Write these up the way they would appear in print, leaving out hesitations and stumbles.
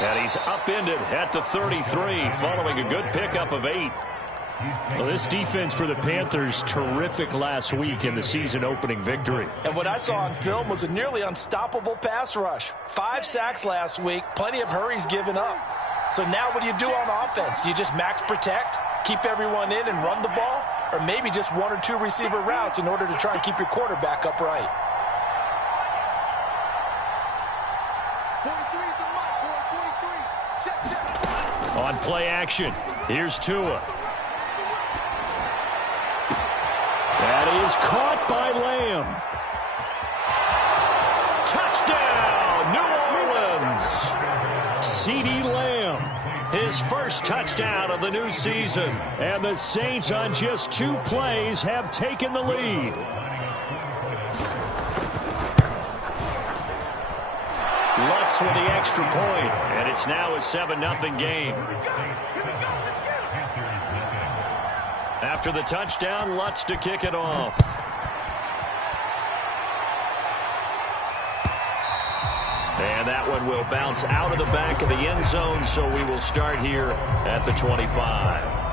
And he's upended at the 33 following a good pickup of 8. Well, this defense for the Panthers, terrific last week in the season-opening victory. And what I saw on film was a nearly unstoppable pass rush. 5 sacks last week, plenty of hurries given up. So now what do you do on offense? You just max protect, keep everyone in and run the ball, or maybe just 1 or 2 receiver routes in order to try and keep your quarterback upright. On play action, here's Tua. That is caught by Lamb. Touchdown, New Orleans. CeeDee Lamb, his first touchdown of the new season. And the Saints on just 2 plays have taken the lead. Lutz with the extra point, and it's now a 7-0 game. After the touchdown, Lutz to kick it off. And that one will bounce out of the back of the end zone, so we will start here at the 25.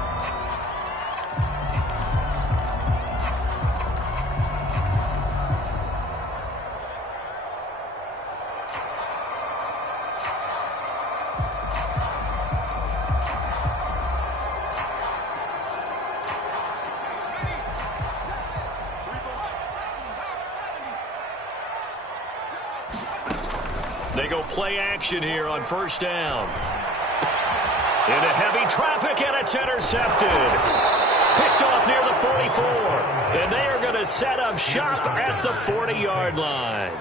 They go play action here on first down. Into heavy traffic, and it's intercepted. Picked off near the 44. And they are going to set up shop at the 40-yard line.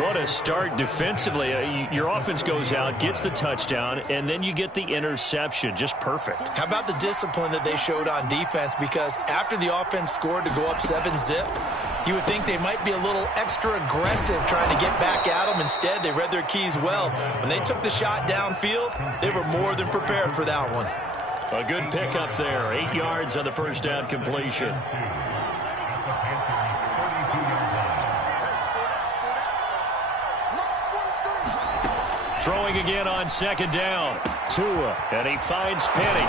What a start defensively. Your offense goes out, gets the touchdown, and then you get the interception. Just perfect. How about the discipline that they showed on defense? Because after the offense scored to go up 7-zip, you would think they might be a little extra aggressive trying to get back at them. Instead, they read their keys well. When they took the shot downfield, they were more than prepared for that one. A good pickup there. 8 yards on the first down completion. Throwing again on second down. Tua, and he finds Penny.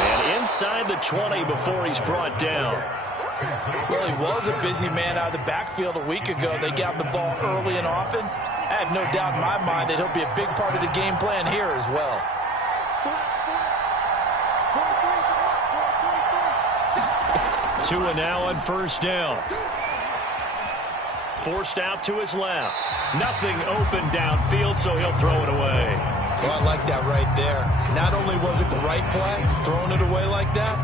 And inside the 20 before he's brought down. Well, he was a busy man out of the backfield a week ago. They got the ball early and often. I have no doubt in my mind that he'll be a big part of the game plan here as well. Tua now on first down. Forced out to his left. Nothing open downfield, so he'll throw it away. Well, I like that right there. Not only was it the right play, throwing it away like that,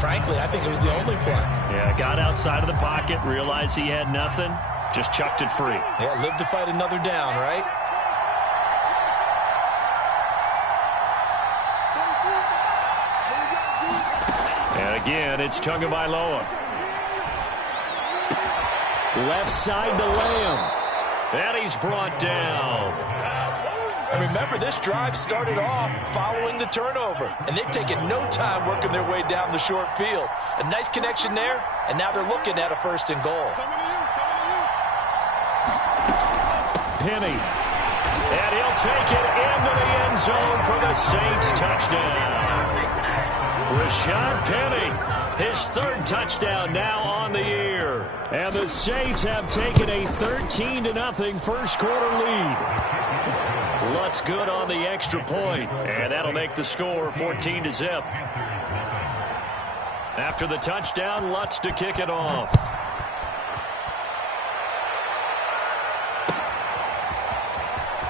frankly, I think it was the only play. Yeah, got outside of the pocket, realized he had nothing, just chucked it free. Yeah, live to fight another down, right? And again, it's Tagovailoa. Left side to Lamb. And he's brought down. And remember, this drive started off following the turnover, and they've taken no time working their way down the short field. A nice connection there, and now they're looking at a 1st and goal. Penny. And he'll take it into the end zone for the Saints touchdown. Rashad Penny, his 3rd touchdown now on the year. And the Saints have taken a 13-0 first quarter lead. Lutz good on the extra point, and that'll make the score 14-0. After the touchdown, Lutz to kick it off.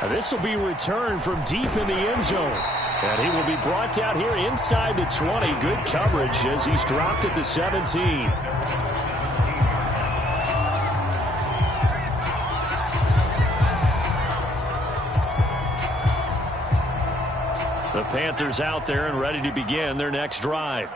This will be returned from deep in the end zone. And he will be brought down here inside the 20. Good coverage as he's dropped at the 17. The Panthers out there and ready to begin their next drive.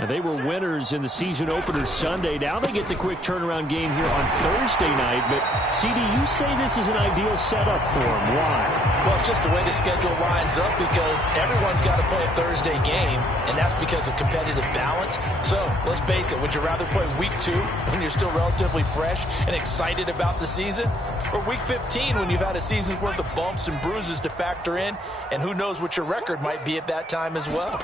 And they were winners in the season opener Sunday. Now they get the quick turnaround game here on Thursday night. But, CD, you say this is an ideal setup for them. Why? Well, it's just the way the schedule lines up because everyone's got to play a Thursday game, and that's because of competitive balance. So, let's face it, would you rather play week 2 when you're still relatively fresh and excited about the season? Or week 15 when you've had a season's worth of bumps and bruises to factor in, and who knows what your record might be at that time as well.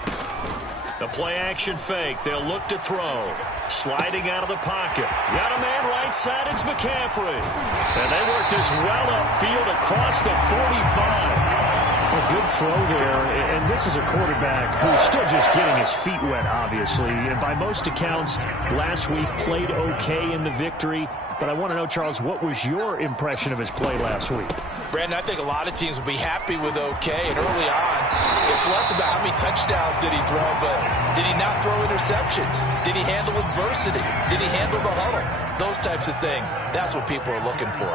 The play-action fake. They'll look to throw. Sliding out of the pocket. Got a man right side. It's McCaffrey. And they work this well upfield across the 45. A good throw there, and this is a quarterback who's still just getting his feet wet, obviously. And by most accounts, last week played okay in the victory. But I want to know, Charles, what was your impression of his play last week? Brandon, I think a lot of teams will be happy with okay. And early on, it's less about how many touchdowns did he throw, but did he not throw interceptions? Did he handle adversity? Did he handle the huddle? Those types of things. That's what people are looking for.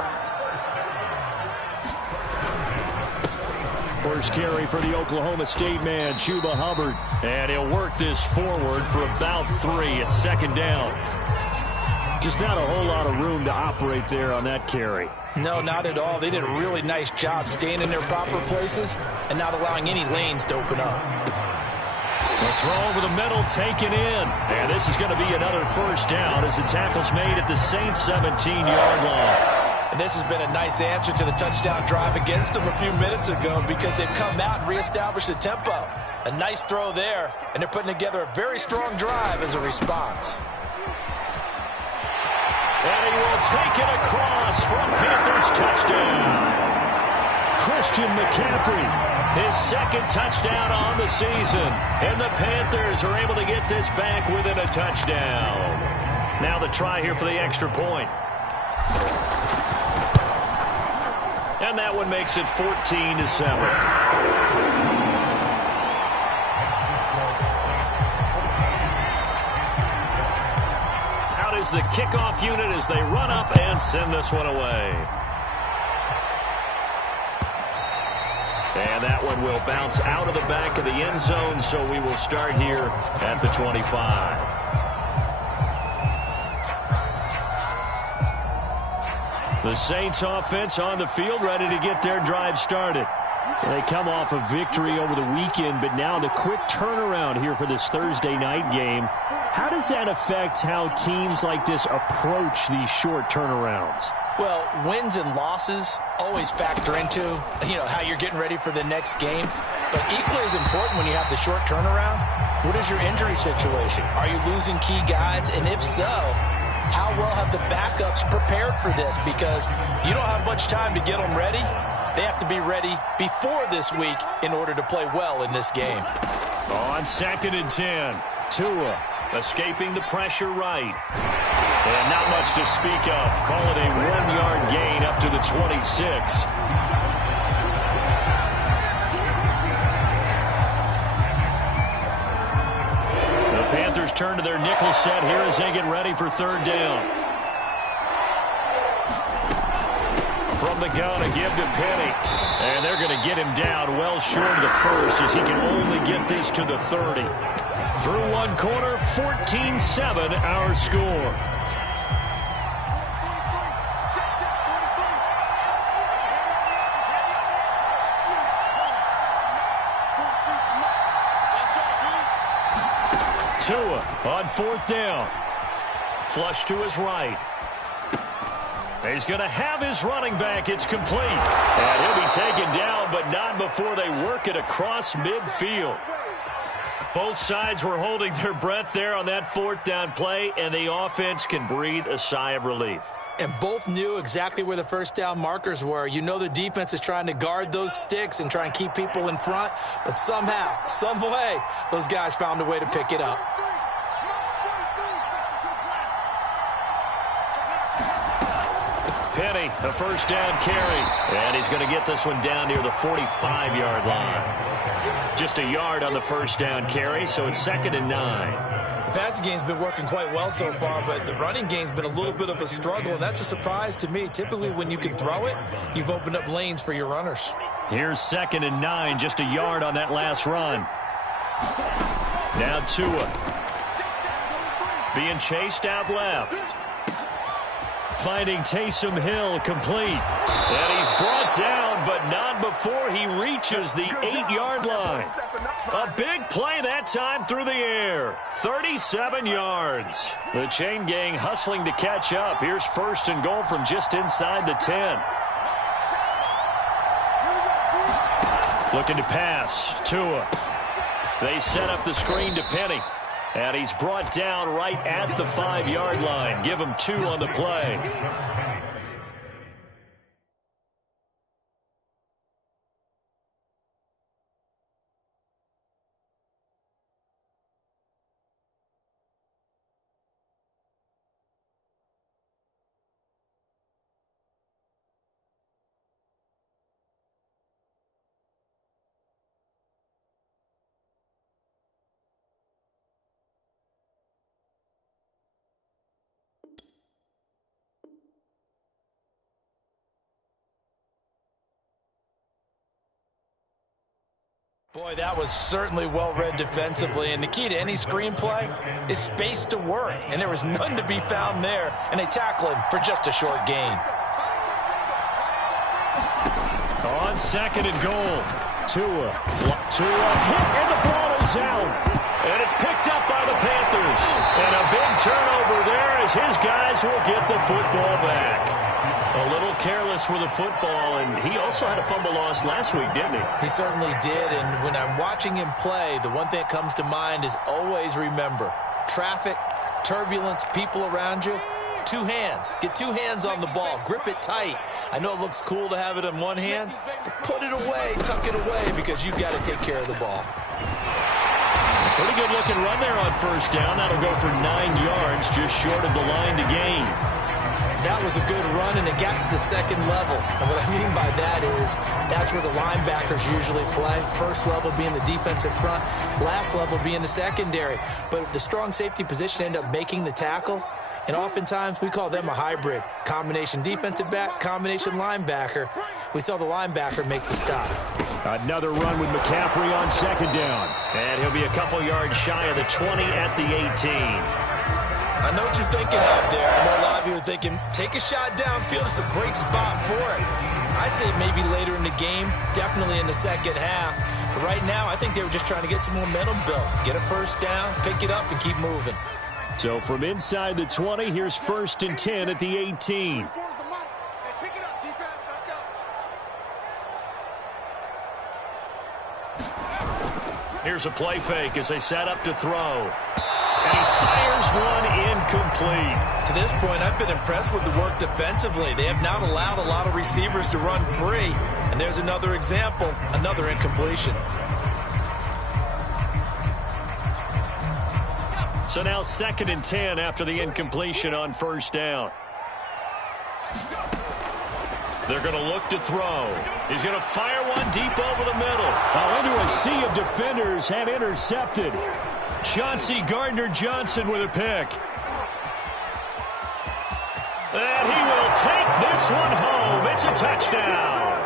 First carry for the Oklahoma State man, Chuba Hubbard. And he'll work this forward for about 3 at second down. Just not a whole lot of room to operate there on that carry. No, not at all. They did a really nice job staying in their proper places and not allowing any lanes to open up. The throw over the middle taken in. And this is going to be another first down as the tackle's made at the Saints' 17-yard line. And this has been a nice answer to the touchdown drive against them a few minutes ago because they've come out and reestablished the tempo. A nice throw there, and they're putting together a very strong drive as a response. And he will take it across for a Panthers touchdown. Christian McCaffrey, his second touchdown on the season. And the Panthers are able to get this back within a touchdown. Now the try here for the extra point. And that one makes it 14-7. The kickoff unit as they run up and send this one away. And that one will bounce out of the back of the end zone, so we will start here at the 25. The Saints offense on the field, ready to get their drive started. They come off a victory over the weekend, but now the quick turnaround here for this Thursday night game. How does that affect how teams like this approach these short turnarounds? Well, wins and losses always factor into, how you're getting ready for the next game. But equally as important when you have the short turnaround, what is your injury situation? Are you losing key guys? And if so, how well have the backups prepared for this? Because you don't have much time to get them ready. They have to be ready before this week in order to play well in this game. On 2nd and 10, Tua escaping the pressure right. And not much to speak of. Call it a 1-yard gain up to the 26. The Panthers turn to their nickel set here as they get ready for 3rd down. From the gun, a give to Penny. And they're going to get him down well short of the first as he can only get this to the 30. Through one quarter, 14-7 our score. Tua on 4th down. Flush to his right. He's going to have his running back. It's complete. And he'll be taken down, but not before they work it across midfield. Both sides were holding their breath there on that 4th down play, and the offense can breathe a sigh of relief. And both knew exactly where the first down markers were. You know the defense is trying to guard those sticks and try and keep people in front, but somehow, some way, those guys found a way to pick it up. Penny, a first down carry. And he's going to get this one down near the 45-yard line. Just a yard on the first down carry, so it's 2nd and 9. The passing game's been working quite well so far, but the running game's been a little bit of a struggle, and that's a surprise to me. Typically, when you can throw it, you've opened up lanes for your runners. Here's 2nd and 9, just a yard on that last run. Now Tua. Being chased out left. Finding Taysom Hill complete. And he's brought down, but not before he reaches the 8-yard line. A big play that time through the air. 37 yards. The chain gang hustling to catch up. Here's 1st and goal from just inside the 10. Looking to pass. Tua. They set up the screen to Penny. And he's brought down right at the 5-yard line. Give him 2 on the play. Boy, that was certainly well-read defensively, and the key to any screenplay is space to work, and there was none to be found there, and they tackle him for just a short gain. On 2nd and goal, Tua hit, and the ball is out, and it's picked up by the Panthers, and a big turnover there as his guys will get the football back. A little careless with the football, and he also had a fumble loss last week, didn't he? He certainly did, and when I'm watching him play, the one thing that comes to mind is always remember, traffic, turbulence, people around you, 2 hands. Get 2 hands on the ball. Grip it tight. I know it looks cool to have it in one hand, but put it away, tuck it away, because you've got to take care of the ball. Pretty good looking run there on 1st down. That'll go for 9 yards, just short of the line to gain. That was a good run, and it got to the 2nd level. And what I mean by that is that's where the linebackers usually play. 1st level being the defensive front, last level being the secondary. But the strong safety position ended up making the tackle, and oftentimes we call them a hybrid. Combination defensive back, combination linebacker. We saw the linebacker make the stop. Another run with McCaffrey on 2nd down. And he'll be a couple yards shy of the 20 at the 18. I know what you're thinking out there. I know a lot of you are thinking, take a shot downfield. It's a great spot for it. I'd say maybe later in the game, definitely in the 2nd half. But right now, I think they were just trying to get some momentum built. Get a 1st down, pick it up, and keep moving. So from inside the 20, here's 1st and 10 at the 18. Here's a play fake as they set up to throw. And he fires one incomplete. To this point, I've been impressed with the work defensively. They have not allowed a lot of receivers to run free. And there's another example, another incompletion. So now 2nd and 10 after the incompletion on 1st down. They're going to look to throw. He's going to fire one deep over the middle. Into a sea of defenders and intercepted. Chauncey Gardner-Johnson with a pick. And he will take this one home. It's a touchdown.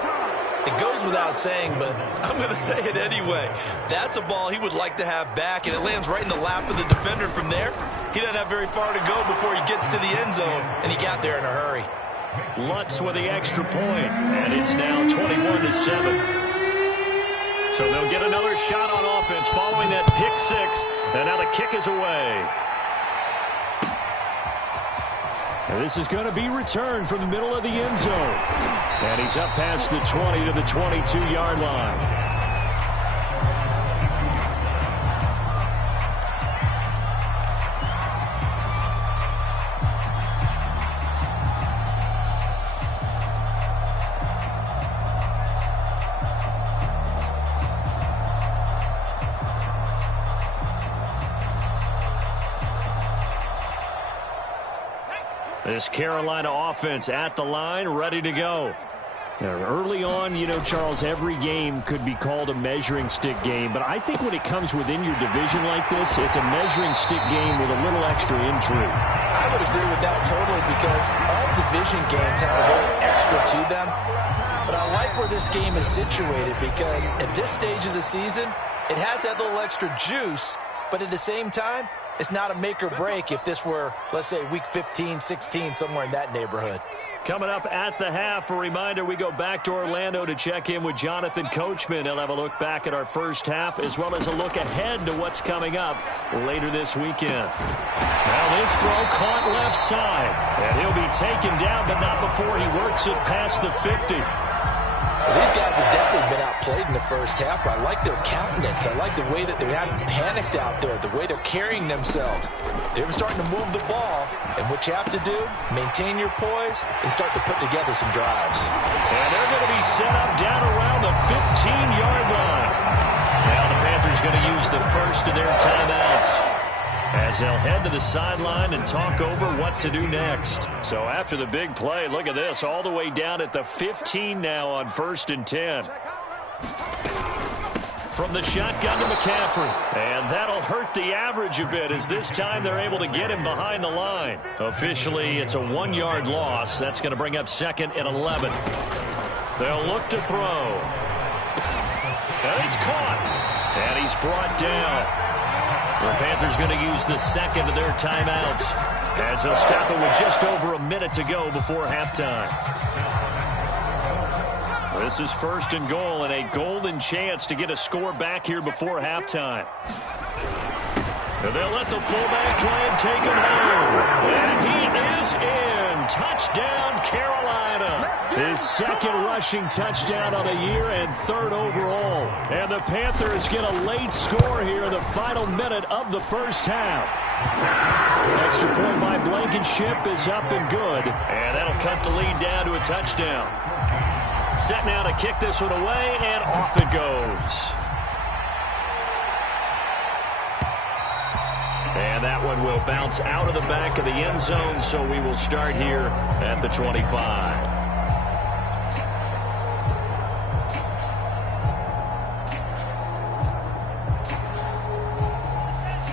It goes without saying, but I'm going to say it anyway. That's a ball he would like to have back, and it lands right in the lap of the defender from there. He doesn't have very far to go before he gets to the end zone, and he got there in a hurry. Lutz with the extra point, and it's now 21-7. So they'll get another shot on offense following that pick 6, and now the kick is away. And this is going to be returned from the middle of the end zone. And he's up past the 20 to the 22-yard line. This Carolina offense at the line, ready to go. Early on, Charles, every game could be called a measuring stick game. But I think when it comes within your division like this, it's a measuring stick game with a little extra intrigue. I would agree with that totally because all division games have a little extra to them. But I like where this game is situated because at this stage of the season, it has that little extra juice. But at the same time, It's not a make or break if this were, let's say, week 15, 16, somewhere in that neighborhood. Coming up at the half, a reminder, we go back to Orlando to check in with Jonathan Coachman. He'll have a look back at our first half as well as a look ahead to what's coming up later this weekend. Now this throw caught left side, and he'll be taken down, but not before he works it past the 50. Well, these guys have definitely been outplayed in the first half. I like their countenance. I like the way that they haven't panicked out there, the way they're carrying themselves. They're starting to move the ball, and what you have to do, maintain your poise and start to put together some drives. And they're going to be set up down around the 15-yard line. Now the Panthers going to use the first of their timeouts as they'll head to the sideline and talk over what to do next. So after the big play, look at this, all the way down at the 15 now on 1st and 10. From the shotgun to McCaffrey. And that'll hurt the average a bit as this time they're able to get him behind the line. Officially, it's a 1-yard loss. That's going to bring up 2nd and 11. They'll look to throw. And it's caught. And he's brought down. The Panthers going to use the second of their timeouts as they'll stop it with just over a minute to go before halftime. This is 1st and goal and a golden chance to get a score back here before halftime. And they'll let the fullback try and take him home. And he is in. Touchdown, Carolina. His 2nd rushing touchdown on the year and 3rd overall. And the Panthers get a late score here in the final minute of the first half. Extra point by Blankenship is up and good. And that'll cut the lead down to a touchdown. Set now to kick this one away, and off it goes. And that one will bounce out of the back of the end zone, so we will start here at the 25.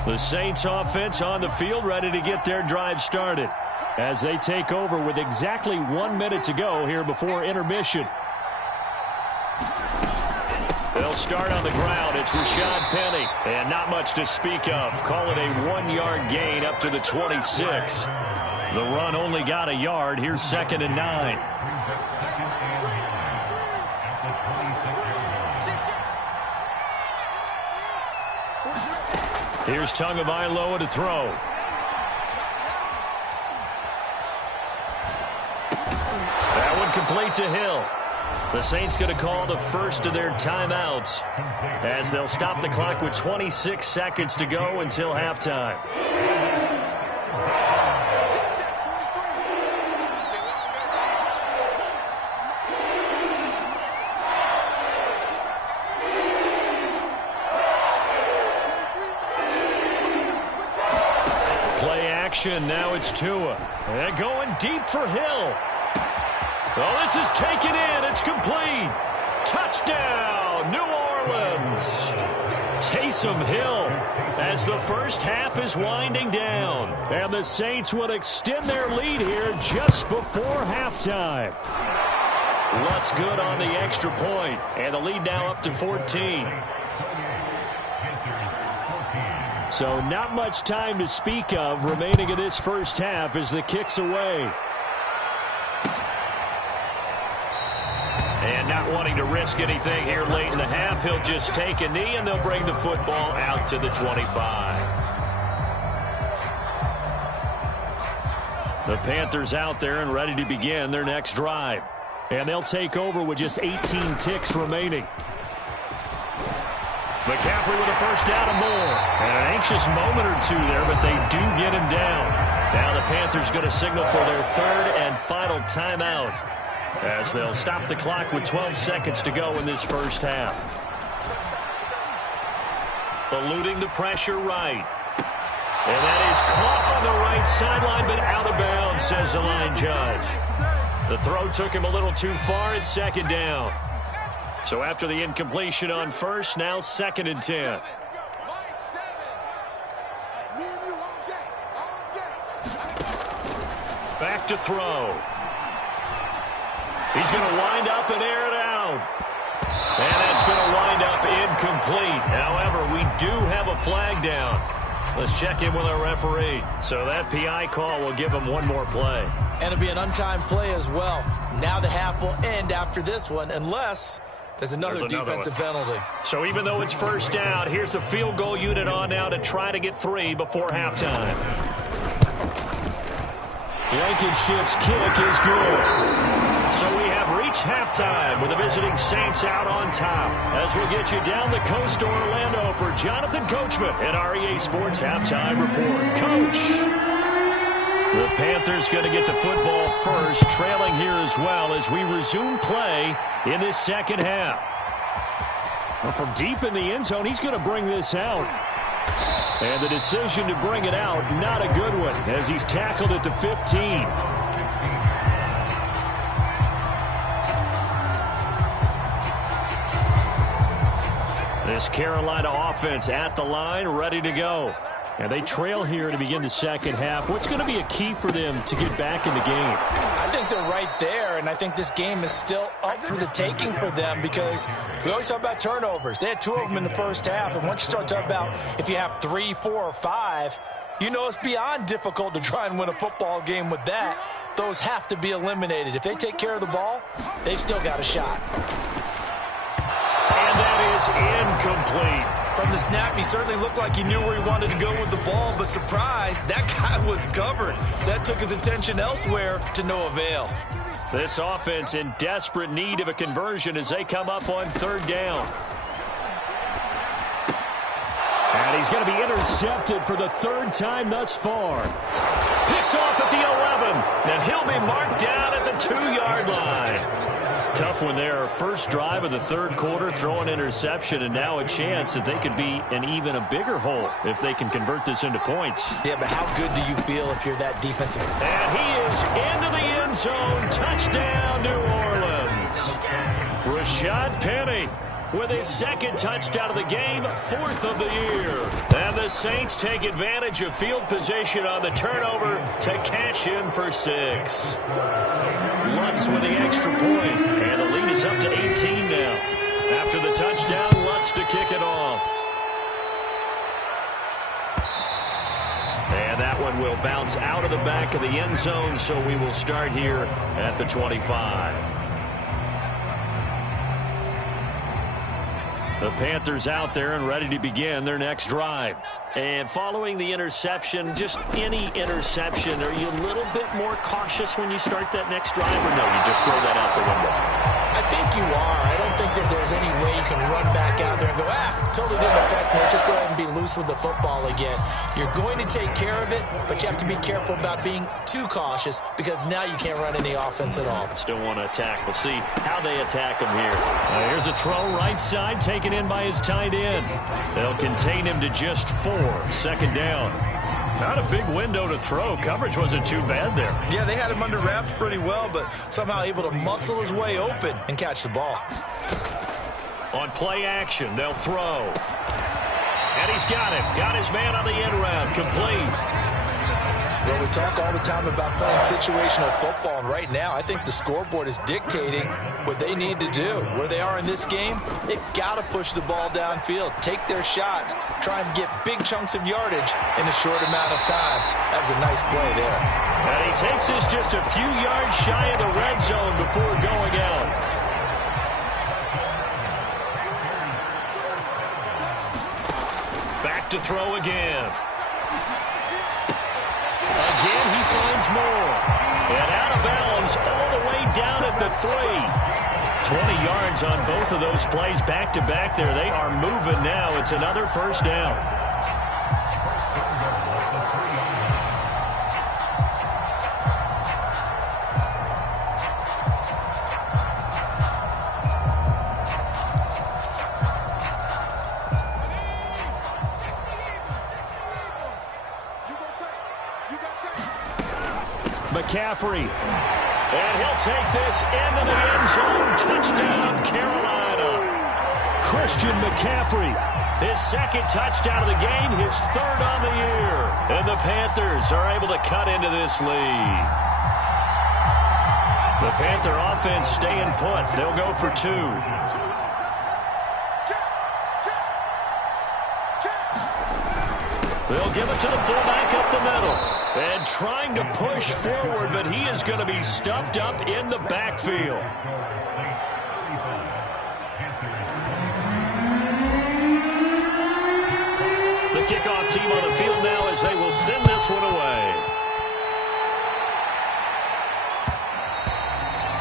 The Saints offense on the field, ready to get their drive started as they take over with exactly 1 minute to go here before intermission. They'll start on the ground. It's Rashad Penny. And not much to speak of. Call it a 1-yard gain up to the 26. The run only got a yard. Here's 2nd and 9. Here's Tagovailoa to throw. That one complete to Hill. The Saints going to call the first of their timeouts as they'll stop the clock with 26 seconds to go until halftime. Play action. Now it's Tua. And going deep for Hill. Oh, this is taken in. It's complete. Touchdown, New Orleans. Taysom Hill as the first half is winding down. And the Saints will extend their lead here just before halftime. Luck's good on the extra point, and the lead now up to 14. So not much time to speak of remaining in this first half as the kick's away. And not wanting to risk anything here late in the half, he'll just take a knee, and they'll bring the football out to the 25. The Panthers out there and ready to begin their next drive. And they'll take over with just 18 ticks remaining. McCaffrey with a first down and more. And an anxious moment or two there, but they do get him down. Now the Panthers going to signal for their 3rd and final timeout as they'll stop the clock with 12 seconds to go in this first half. Eluding the pressure right. And that is caught on the right sideline, but out of bounds, says the line judge. The throw took him a little too far. It's 2nd down. So after the incompletion on first, now 2nd and 10. Back to throw. He's going to wind up and air it out. And that's going to wind up incomplete. However, we do have a flag down. Let's check in with our referee. So that PI call will give him one more play. And it'll be an untimed play as well. Now the half will end after this one, unless there's another defensive penalty. So even though it's first down, here's the field goal unit on now to try to get 3 before halftime. Blankenship's kick is good. So we have reached halftime with the visiting Saints out on top. As we'll get you down the coast to Orlando for Jonathan Coachman at our EA Sports Halftime Report. Coach. The Panthers going to get the football first, trailing here as well as we resume play in this second half. Well, from deep in the end zone, he's going to bring this out. And the decision to bring it out, not a good one, as he's tackled at the 15. This Carolina offense at the line, ready to go. And they trail here to begin the second half. What's going to be a key for them to get back in the game? I think they're right there, and I think this game is still up for the taking for them because we always talk about turnovers. They had 2 of them in the first half, and once you start talking about if you have 3, 4, or 5, you know it's beyond difficult to try and win a football game with that. Those have to be eliminated. If they take care of the ball, they've still got a shot. And that is incomplete. From the snap, he certainly looked like he knew where he wanted to go with the ball, but surprise, that guy was covered. So that took his attention elsewhere to no avail. This offense in desperate need of a conversion as they come up on 3rd down. And he's going to be intercepted for the 3rd time thus far. Picked off at the 11. And he'll be marked down at the 2-yard line. Tough one there. First drive of the 3rd quarter, throw an interception, and now a chance that they could be in even a bigger hole if they can convert this into points. Yeah, but how good do you feel if you're that defensive? And he is into the end zone. Touchdown, New Orleans. Rashad Penny with his 2nd touchdown of the game, 4th of the year. And the Saints take advantage of field position on the turnover to cash in for 6. Lutz with the extra point, and the lead is up to 18 now. After the touchdown, Lutz to kick it off. And that one will bounce out of the back of the end zone, so we will start here at the 25. The Panthers out there and ready to begin their next drive. And following the interception, just any interception, are you a little bit more cautious when you start that next drive, or no, you just throw that out the window? I think you are. I don't think that there's any way you can run back out there and go, totally didn't affect me. Let's just go ahead and be loose with the football again. You're going to take care of it, but you have to be careful about being too cautious because now you can't run any offense at all. Still want to attack. We'll see how they attack him here. Here's a throw right side, taken in by his tight end. They'll contain him to just 4. 2nd down. Not a big window to throw. Coverage wasn't too bad there. Yeah, they had him under wraps pretty well, but somehow able to muscle his way open and catch the ball. On play action, they'll throw. And he's got him. Got his man on the end round. Complete. Well, we talk all the time about playing situational football, and right now I think the scoreboard is dictating what they need to do. Where they are in this game, they've got to push the ball downfield, take their shots, try and get big chunks of yardage in a short amount of time. That was a nice play there. And he takes this just a few yards shy of the red zone before going out. Back to throw again. Again, he finds more. And out of bounds all the way down at the 3. 20 yards on both of those plays back-to-back there. They are moving now. It's another 1st down. McCaffrey. And he'll take this into the end zone. Touchdown, Carolina. Christian McCaffrey. His 2nd touchdown of the game, his 3rd on the year. And the Panthers are able to cut into this lead. The Panther offense staying put. They'll go for 2. They'll give it to the fullback up the middle. And trying to push forward, but he is going to be stuffed up in the backfield. The kickoff team on the field now as they will send this one away.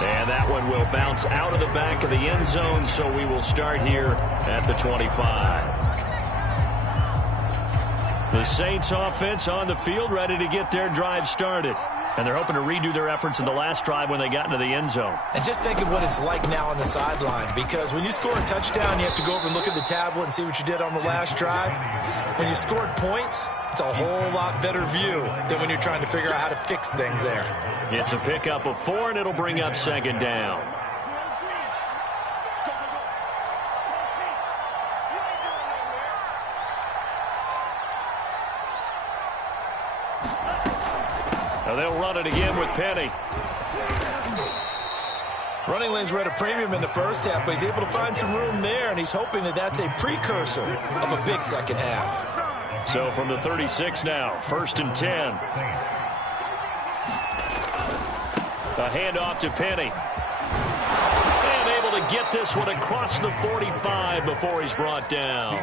And that one will bounce out of the back of the end zone, so we will start here at the 25. The Saints offense on the field, ready to get their drive started. And they're hoping to redo their efforts in the last drive when they got into the end zone. And just think of what it's like now on the sideline, because when you score a touchdown, you have to go over and look at the tablet and see what you did on the last drive. When you scored points, it's a whole lot better view than when you're trying to figure out how to fix things there. It's a pickup of 4, and it'll bring up second down. Now they'll run it again with Penny. Running lanes were at a premium in the first half, but he's able to find some room there, and he's hoping that that's a precursor of a big second half. So from the 36 now, 1st and 10. A handoff to Penny. And able to get this one across the 45 before he's brought down.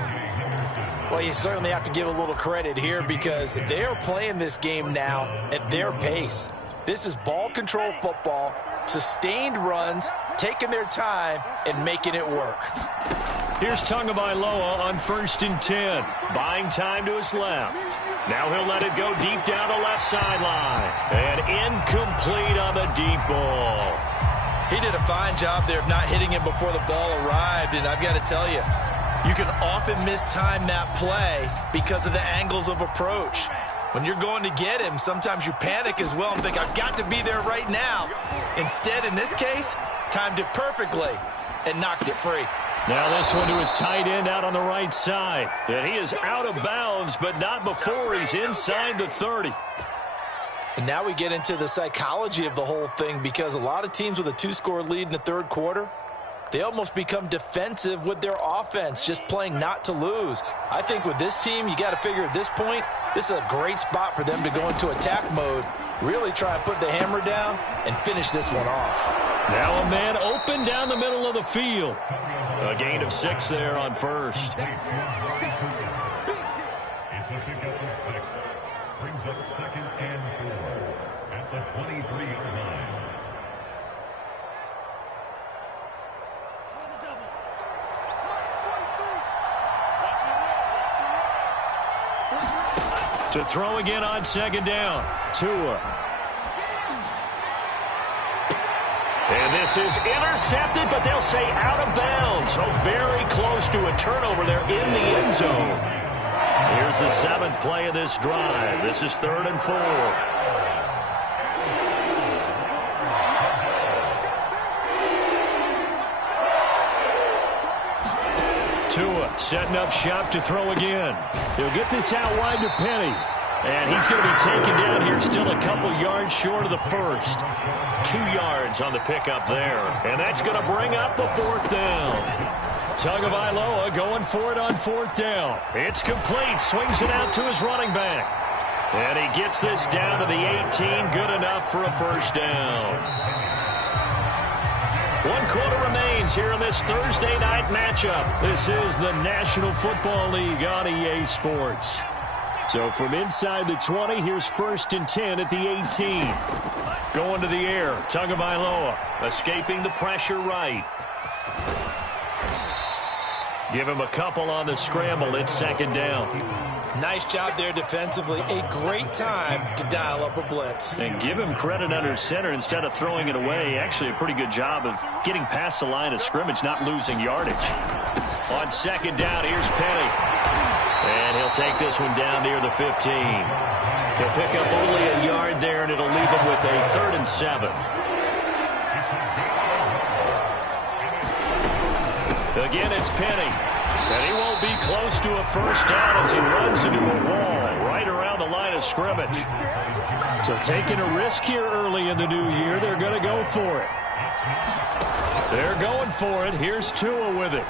Well, you certainly have to give a little credit here because they're playing this game now at their pace. This is ball control football, sustained runs, taking their time, and making it work. Here's Tagovailoa on 1st and 10. Buying time to his left. Now he'll let it go deep down the left sideline. And incomplete on the deep ball. He did a fine job there of not hitting him before the ball arrived, and I've got to tell you, you can often mistime that play because of the angles of approach. When you're going to get him, sometimes you panic as well and think, I've got to be there right now. Instead, in this case, timed it perfectly and knocked it free. Now this one to his tight end out on the right side. And he is out of bounds, but not before he's inside the 30. And now we get into the psychology of the whole thing, because a lot of teams with a 2-score lead in the third quarter, they almost become defensive with their offense, just playing not to lose. I think with this team, you got to figure at this point, this is a great spot for them to go into attack mode, really try and put the hammer down and finish this one off. Now a man open down the middle of the field. A gain of 6 there on 1st. It's a pickup of 6. Brings up 2nd and 4 at the 23-yard line. To throw again on 2nd down. Tua. And this is intercepted, but they'll say out of bounds. So very close to a turnover there in the end zone. Here's the 7th play of this drive. This is 3rd and 4. Tua setting up shop to throw again. He'll get this out wide to Penny. And he's going to be taken down here, still a couple yards short of the first. 2 yards on the pickup there. And that's going to bring up the 4th down. Tagovailoa going for it on 4th down. It's complete. Swings it out to his running back. And he gets this down to the 18. Good enough for a 1st down. 1 quarter remains here in this Thursday night matchup. This is the National Football League on EA Sports. So from inside the 20, here's 1st and 10 at the 18. Going to the air, Tagovailoa escaping the pressure right. Give him a couple on the scramble. It's 2nd down. Nice job there defensively. A great time to dial up a blitz. And give him credit under center instead of throwing it away. Actually a pretty good job of getting past the line of scrimmage, not losing yardage. On 2nd down, here's Penny. And he'll take this one down near the 15. He'll pick up only a yard there, and it'll leave him with a 3rd and 7. Again, it's Penny. And he won't be close to a 1st down as he runs into a wall right around the line of scrimmage. So taking a risk here early in the new year, they're going to go for it. They're going for it. Here's Tua with it.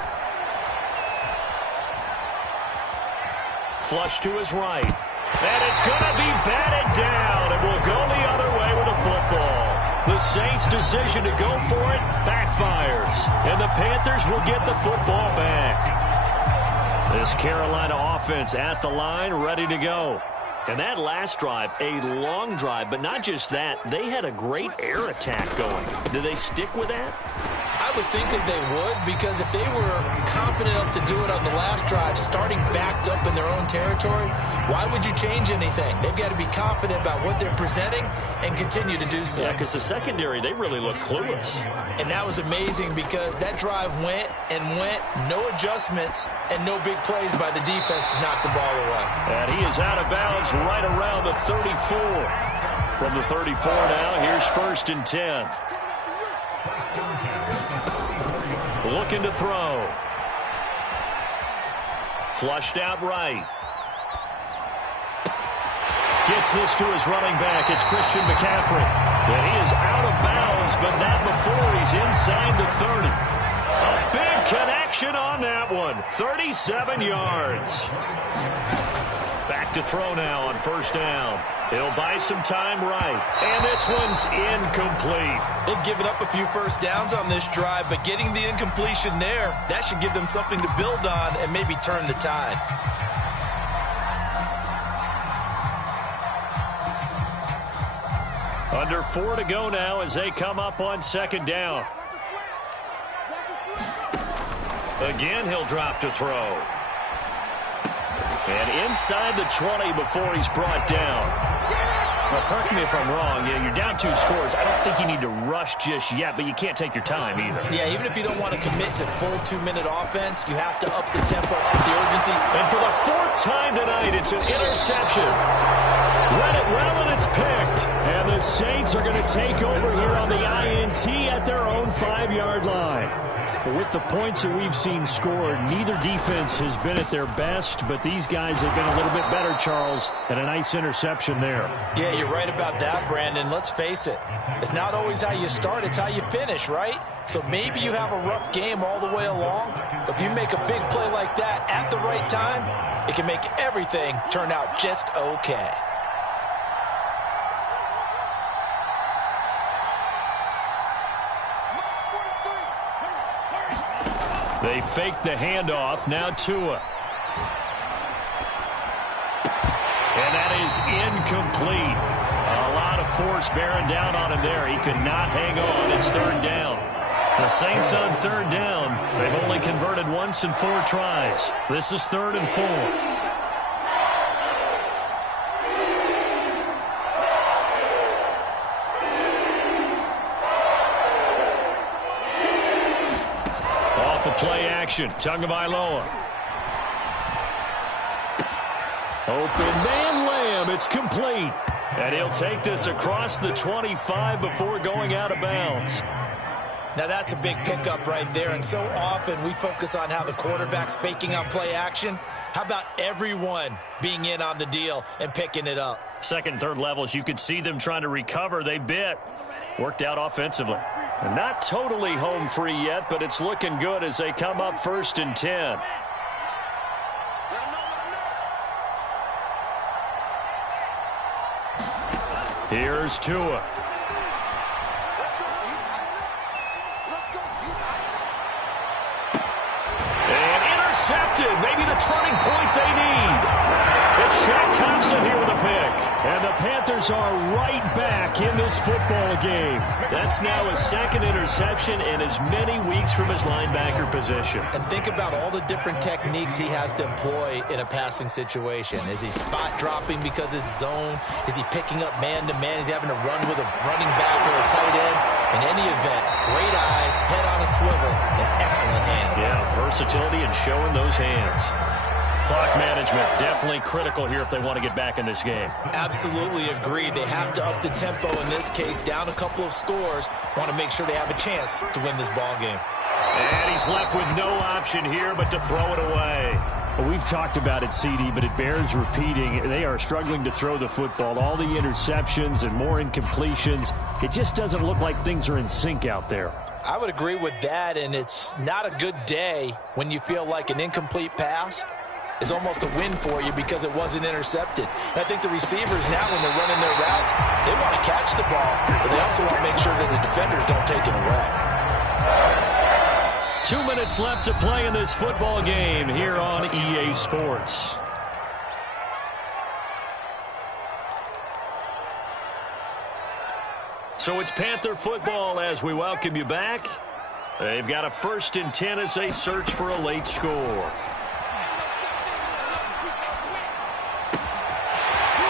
flush to his right. And it's going to be batted down, and will go the other way with the football. The Saints' decision to go for it backfires, and the Panthers will get the football back. This Carolina offense at the line, ready to go. And that last drive, a long drive, but not just that. They had a great air attack going. Do they stick with that? I would think that they would, because if they were confident enough to do it on the last drive, starting backed up in their own territory, why would you change anything? They've got to be confident about what they're presenting and continue to do so. Yeah, because the secondary, they really look clueless. And that was amazing because that drive went and went, no adjustments, and no big plays by the defense to knock the ball away. And he is out of bounds right around the 34. From the 34 now, here's 1st and 10. Looking to throw. Flushed out right. Gets this to his running back. It's Christian McCaffrey. And he is out of bounds, but not before he's inside the 30. A big connection on that one. 37 yards. Back to throw now on 1st down. He'll buy some time right. And this one's incomplete. They've given up a few first downs on this drive, but getting the incompletion there, that should give them something to build on and maybe turn the tide. Under 4 to go now as they come up on 2nd down. Again, he'll drop to throw. And inside the 20 before he's brought down. Now, correct me if I'm wrong. Yeah, you're down 2 scores. I don't think you need to rush just yet, but you can't take your time either. Yeah, even if you don't want to commit to full 2-minute offense, you have to up the tempo, up the urgency. And for the 4th time tonight, it's an interception. Read it well, and it's picked. And the Saints are going to take over here on the INT at their own 5-yard line. But with the points that we've seen scored, neither defense has been at their best, but these guys have been a little bit better, Charles, and a nice interception there. Yeah, you're right about that, Brandon. Let's face it. It's not always how you start, it's how you finish, right? So maybe you have a rough game all the way along, but if you make a big play like that at the right time, it can make everything turn out just okay. They fake the handoff. Now Tua. And that is incomplete. A lot of force bearing down on him there. He could not hang on. It's 3rd down. The Saints on 3rd down. They've only converted once in 4 tries. This is 3rd and 4. Play action. Tagovailoa. Open man Lamb. It's complete. And he'll take this across the 25 before going out of bounds. Now that's a big pickup right there. And so often we focus on how the quarterback's faking on play action. How about everyone being in on the deal and picking it up? 2nd, 3rd levels, you could see them trying to recover. They bit. Worked out offensively. Not totally home free yet, but it's looking good as they come up 1st and 10. Here's Tua. And intercepted. Maybe the turning point they need. It's Shaq Thompson here with a pick. And the Panthers are right back in this football game. That's now his 2nd interception in as many weeks from his linebacker position. And think about all the different techniques he has to employ in a passing situation. Is he spot dropping because it's zone? Is he picking up man-to-man? Is he having to run with a running back or a tight end? In any event, great eyes, head on a swivel, and excellent hands. Yeah, versatility and showing those hands. Clock management definitely critical here if they want to get back in this game. Absolutely agreed. They have to up the tempo in this case, down a couple of scores. Want to make sure they have a chance to win this ball game. And he's left with no option here but to throw it away. Well, we've talked about it, CD, but it bears repeating. They are struggling to throw the football. All the interceptions and more incompletions. It just doesn't look like things are in sync out there. I would agree with that, and it's not a good day when you feel like an incomplete pass is almost a win for you because it wasn't intercepted. And I think the receivers now, when they're running their routes, they want to catch the ball, but they also want to make sure that the defenders don't take it away. 2 minutes left to play in this football game here on EA Sports. So it's Panther football as we welcome you back. They've got a 1st and 10 as they search for a late score.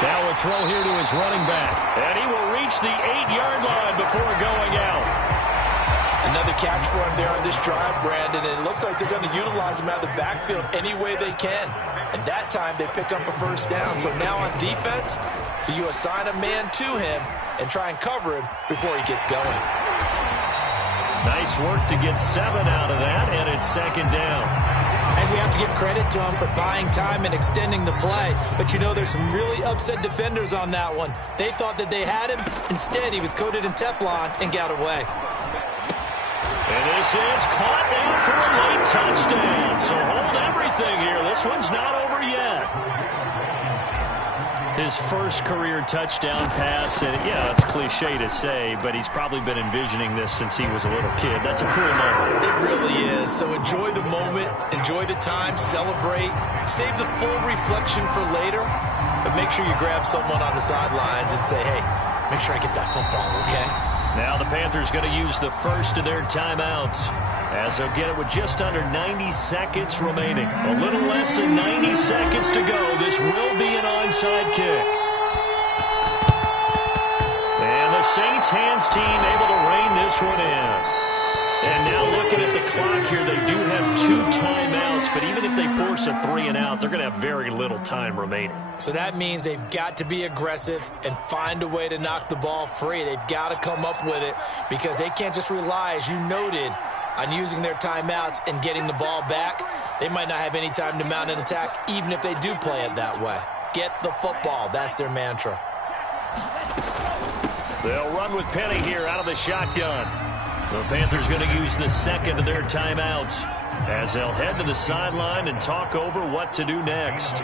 Now a throw here to his running back. And he will reach the 8-yard line before going out. Another catch for him there on this drive, Brandon. And it looks like they're going to utilize him out of the backfield any way they can. And that time they pick up a 1st down. So now on defense, you assign a man to him and try and cover him before he gets going. Nice work to get 7 out of that, and it's 2nd down. And we have to give credit to him for buying time and extending the play. But, you know, there's some really upset defenders on that one. They thought that they had him. Instead, he was coated in Teflon and got away. And this is caught in for a late touchdown. So hold everything here. This one's not over yet. His 1st career touchdown pass, and yeah, it's cliche to say, but he's probably been envisioning this since he was a little kid. That's a cool moment. It really is. So enjoy the moment, enjoy the time, celebrate, save the full reflection for later, but make sure you grab someone on the sidelines and say, hey, make sure I get that football, okay? Now the Panthers going to use the 1st of their timeouts, as they'll get it with just under 90 seconds remaining. A little less than 90 seconds to go. This will be an onside kick. And the Saints hands team able to rein this one in. And now looking at the clock here, they do have 2 timeouts, but even if they force a 3 and out, they're going to have very little time remaining. So that means they've got to be aggressive and find a way to knock the ball free. They've got to come up with it because they can't just rely, as you noted, on using their timeouts and getting the ball back. They might not have any time to mount an attack, even if they do play it that way. Get the football. That's their mantra. They'll run with Penny here out of the shotgun. The Panthers going to use the 2nd of their timeouts as they'll head to the sideline and talk over what to do next.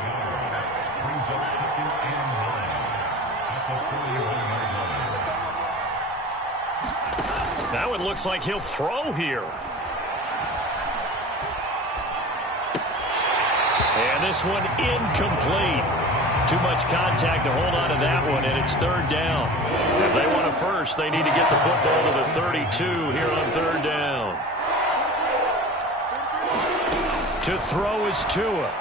Now it looks like he'll throw here. And this one incomplete. Too much contact to hold on to that one, and it's 3rd down. If they want a 1st, they need to get the football to the 32 here on 3rd down. To throw is Tua.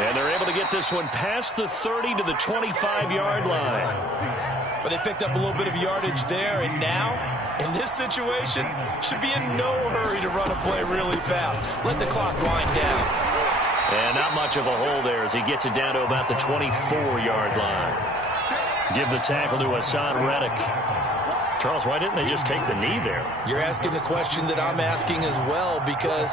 And they're able to get this one past the 30 to the 25-yard line. But they picked up a little bit of yardage there, and now, in this situation, should be in no hurry to run a play really fast. Let the clock wind down. And not much of a hole there as he gets it down to about the 24-yard line. Give the tackle to Hassan Reddick. Charles, why didn't they just take the knee there? You're asking the question that I'm asking as well, because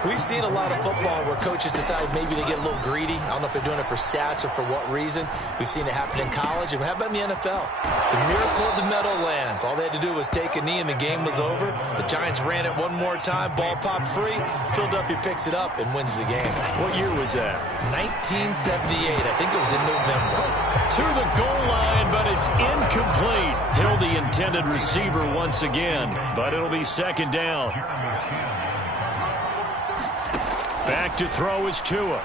we've seen a lot of football where coaches decide maybe they get a little greedy. I don't know if they're doing it for stats or for what reason. We've seen it happen in college. And how about in the NFL? The miracle of the Meadowlands. All they had to do was take a knee and the game was over. The Giants ran it one more time. Ball popped free. Philadelphia picks it up and wins the game. What year was that? 1978. I think it was in November. To the goal line, but it's incomplete. Hill, the intended receiver once again, but it'll be 2nd down. Back to throw is Tua.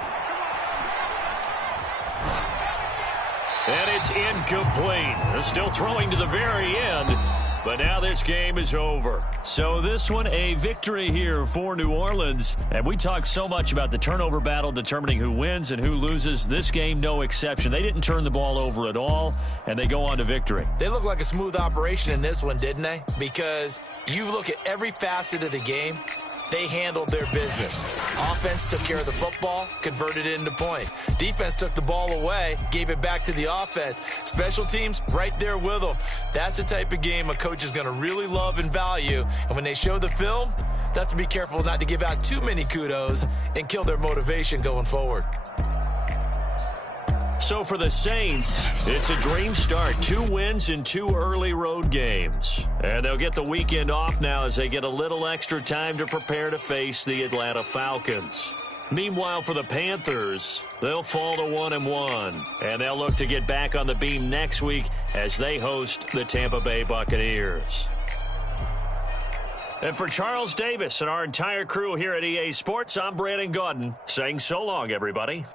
And it's incomplete. They're still throwing to the very end. But now this game is over. So this one, a victory here for New Orleans. And we talk so much about the turnover battle determining who wins and who loses. This game, no exception. They didn't turn the ball over at all, and they go on to victory. They look like a smooth operation in this one, didn't they? Because you look at every facet of the game, they handled their business. Offense took care of the football, converted it into points. Defense took the ball away, gave it back to the offense. Special teams, right there with them. That's the type of game a coach is going to really love and value. And when they show the film, they have to be careful not to give out too many kudos and kill their motivation going forward. So for the Saints, it's a dream start. 2 wins in 2 early road games. And they'll get the weekend off now as they get a little extra time to prepare to face the Atlanta Falcons. Meanwhile, for the Panthers, they'll fall to 1-1. And they'll look to get back on the beam next week as they host the Tampa Bay Buccaneers. And for Charles Davis and our entire crew here at EA Sports, I'm Brandon Gaudin saying so long, everybody.